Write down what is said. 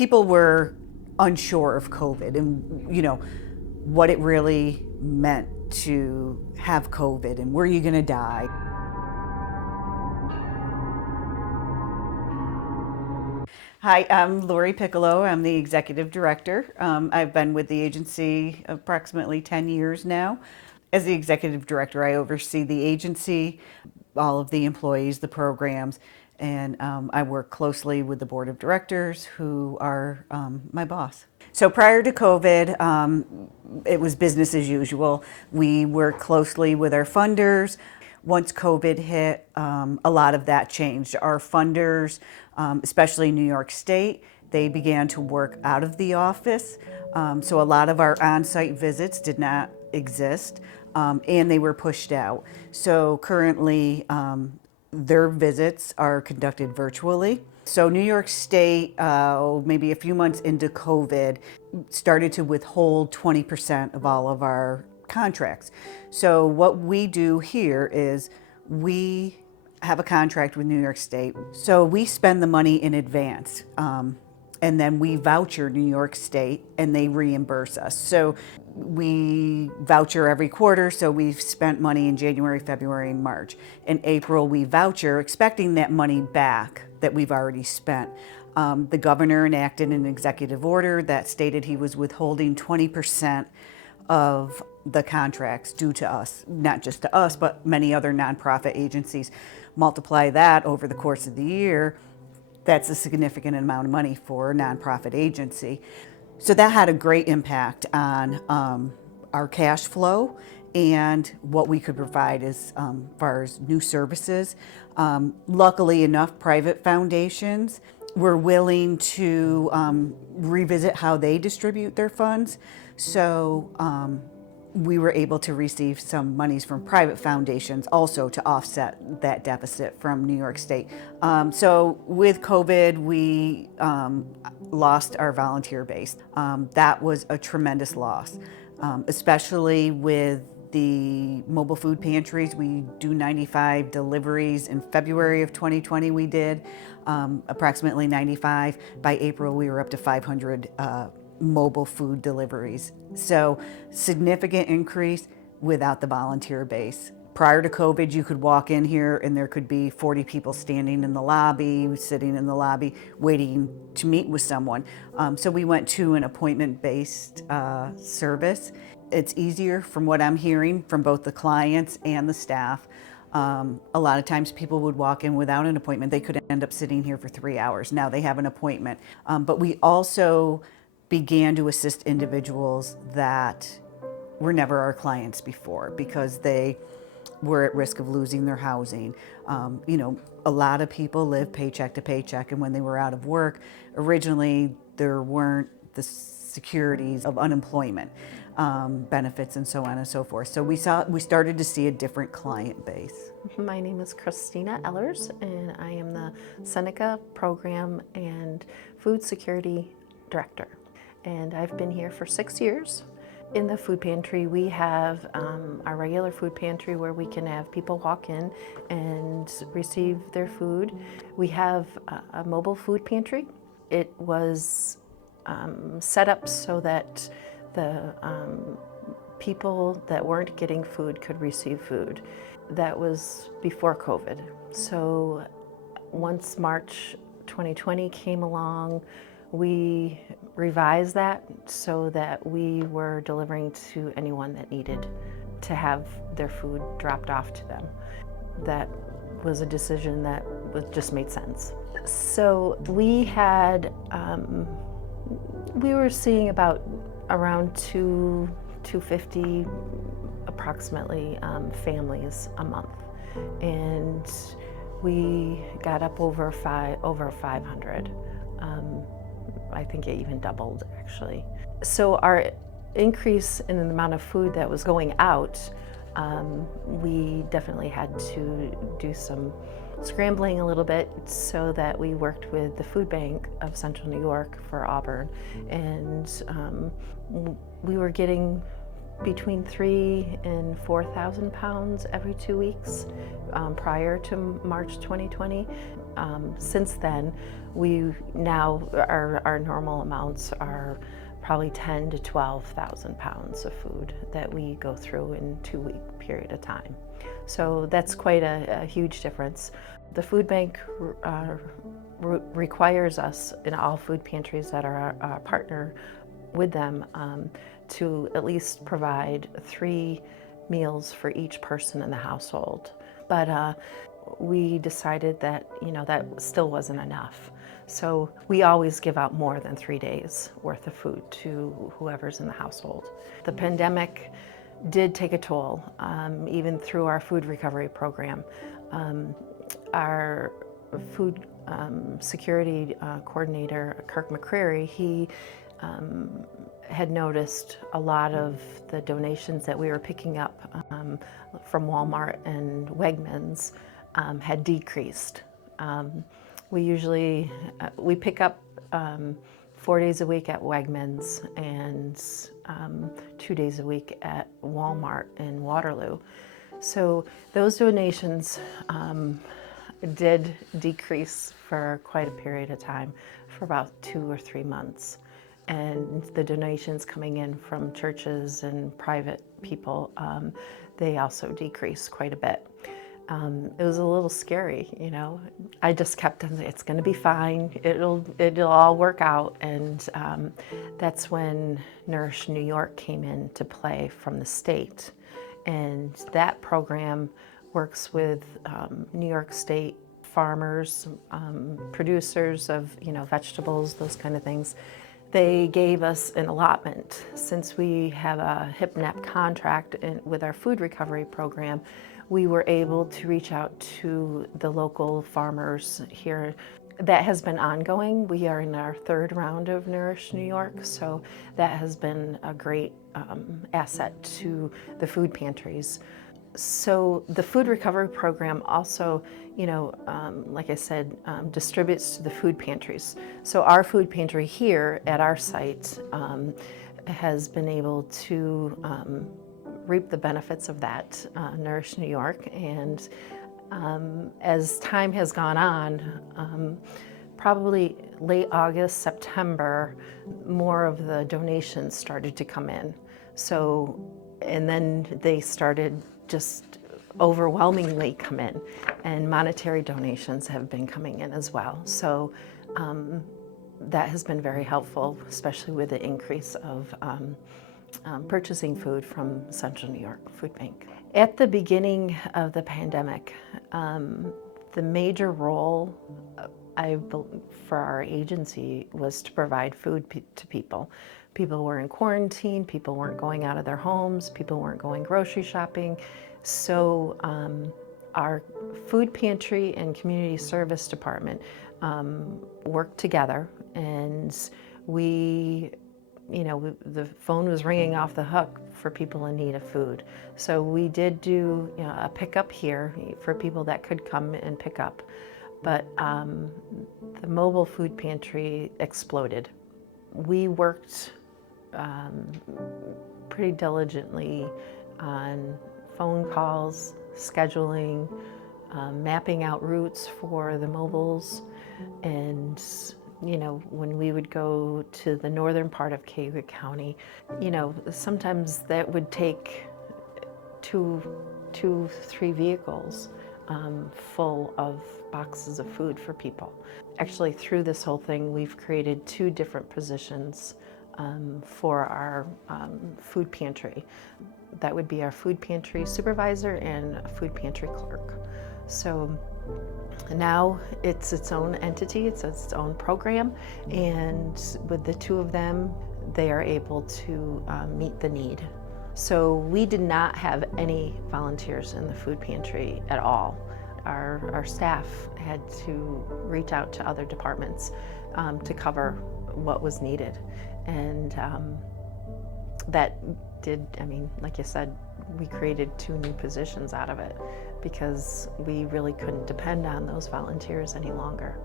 people were unsure of COVID and, what it really meant to have COVID and were you going to die. Hi, I'm Lori Piccolo. I'm the executive director. I've been with the agency approximately 10 years now. As the executive director, I oversee the agency, all of the employees, the programs, and I work closely with the board of directors who are my boss. So prior to COVID, it was business as usual. We worked closely with our funders. Once COVID hit, a lot of that changed. Our funders, especially New York State, they began to work out of the office. So a lot of our on-site visits did not exist, and they were pushed out. So currently, their visits are conducted virtually. So New York State, maybe a few months into COVID, started to withhold 20% of all of our contracts. So what we do here is we have a contract with New York State. So we spend the money in advance. And then we voucher New York State and they reimburse us. So we voucher every quarter, so we've spent money in January, February, and March. In April, we voucher expecting that money back that we've already spent. The governor enacted an executive order that stated he was withholding 20% of the contracts due to us, not just to us, but many other nonprofit agencies. Multiply that over the course of the year, that's a significant amount of money for a nonprofit agency. So that had a great impact on our cash flow and what we could provide as far as new services. Luckily enough, private foundations were willing to revisit how they distribute their funds. So we were able to receive some monies from private foundations also to offset that deficit from New York State. So with COVID, we lost our volunteer base. That was a tremendous loss, especially with the mobile food pantries. We do 95 deliveries. In February of 2020 we did approximately 95. By April we were up to 500 mobile food deliveries. So significant increase without the volunteer base. Prior to COVID, you could walk in here and there could be 40 people standing in the lobby, sitting in the lobby, waiting to meet with someone. So we went to an appointment-based service. It's easier from what I'm hearing from both the clients and the staff. A lot of times people would walk in without an appointment. They could end up sitting here for 3 hours. Now they have an appointment. But we also began to assist individuals that were never our clients before because they were at risk of losing their housing. A lot of people live paycheck to paycheck, and when they were out of work, originally there weren't the securities of unemployment benefits and so on and so forth. So we started to see a different client base. My name is Christina Ellers, and I am the Seneca Program and Food Security Director. And I've been here for 6 years. In the food pantry, we have our regular food pantry where we can have people walk in and receive their food. We have a mobile food pantry. It was set up so that the people that weren't getting food could receive food. That was before COVID. So once March 2020 came along, we revised that so that we were delivering to anyone that needed to have their food dropped off to them. That was a decision that just made sense. So we had, we were seeing about around 250 approximately families a month, and we got up over 500. I think it even doubled, actually. So our increase in the amount of food that was going out, we definitely had to do some scrambling a little bit so that we worked with the Food Bank of Central New York for Auburn, and we were getting between 3,000 and 4,000 pounds every 2 weeks prior to March 2020. Since then, we now, our normal amounts are probably 10 to 12,000 pounds of food that we go through in a 2-week period of time. So that's quite a huge difference. The food bank requires us in all food pantries that are a partner with them to at least provide 3 meals for each person in the household. But we decided that, that still wasn't enough. So we always give out more than 3 days worth of food to whoever's in the household. The pandemic did take a toll, even through our food recovery program. Our food security coordinator, Kirk McCrary, he had noticed a lot of the donations that we were picking up from Walmart and Wegmans had decreased. We pick up 4 days a week at Wegmans and 2 days a week at Walmart in Waterloo. So those donations did decrease for quite a period of time, for about 2 or 3 months. And the donations coming in from churches and private people, they also decreased quite a bit. It was a little scary, I just kept saying, it's going to be fine. It'll all work out. And that's when Nourish New York came into play from the state. And that program works with New York State farmers, producers of, vegetables, those kind of things. They gave us an allotment. Since we have a HIPNAP contract with our food recovery program, we were able to reach out to the local farmers here. That has been ongoing. We are in our 3rd round of Nourish New York, so that has been a great asset to the food pantries. So the food recovery program also, like I said, distributes to the food pantries. So our food pantry here at our site has been able to reap the benefits of that, Nourish New York. And as time has gone on, probably late August, September, more of the donations started to come in. So, and then they started just overwhelmingly come in, and monetary donations have been coming in as well. So that has been very helpful, especially with the increase of purchasing food from Central New York Food Bank. At the beginning of the pandemic, the major role for our agency was to provide food to people. People were in quarantine, people weren't going out of their homes, people weren't going grocery shopping. So our food pantry and community service department worked together, and the phone was ringing off the hook for people in need of food. So we did do a pickup here for people that could come and pick up. But the mobile food pantry exploded. We worked pretty diligently on phone calls, scheduling, mapping out routes for the mobiles. And when we would go to the northern part of Cayuga County, sometimes that would take two, 3 vehicles full of boxes of food for people. Actually, through this whole thing, we've created 2 different positions for our food pantry. That would be our food pantry supervisor and a food pantry clerk. So now it's its own entity, it's its own program, and with the 2 of them, they are able to meet the need. So we did not have any volunteers in the food pantry at all. Our staff had to reach out to other departments to cover what was needed. And that did, like you said, we created 2 new positions out of it because we really couldn't depend on those volunteers any longer.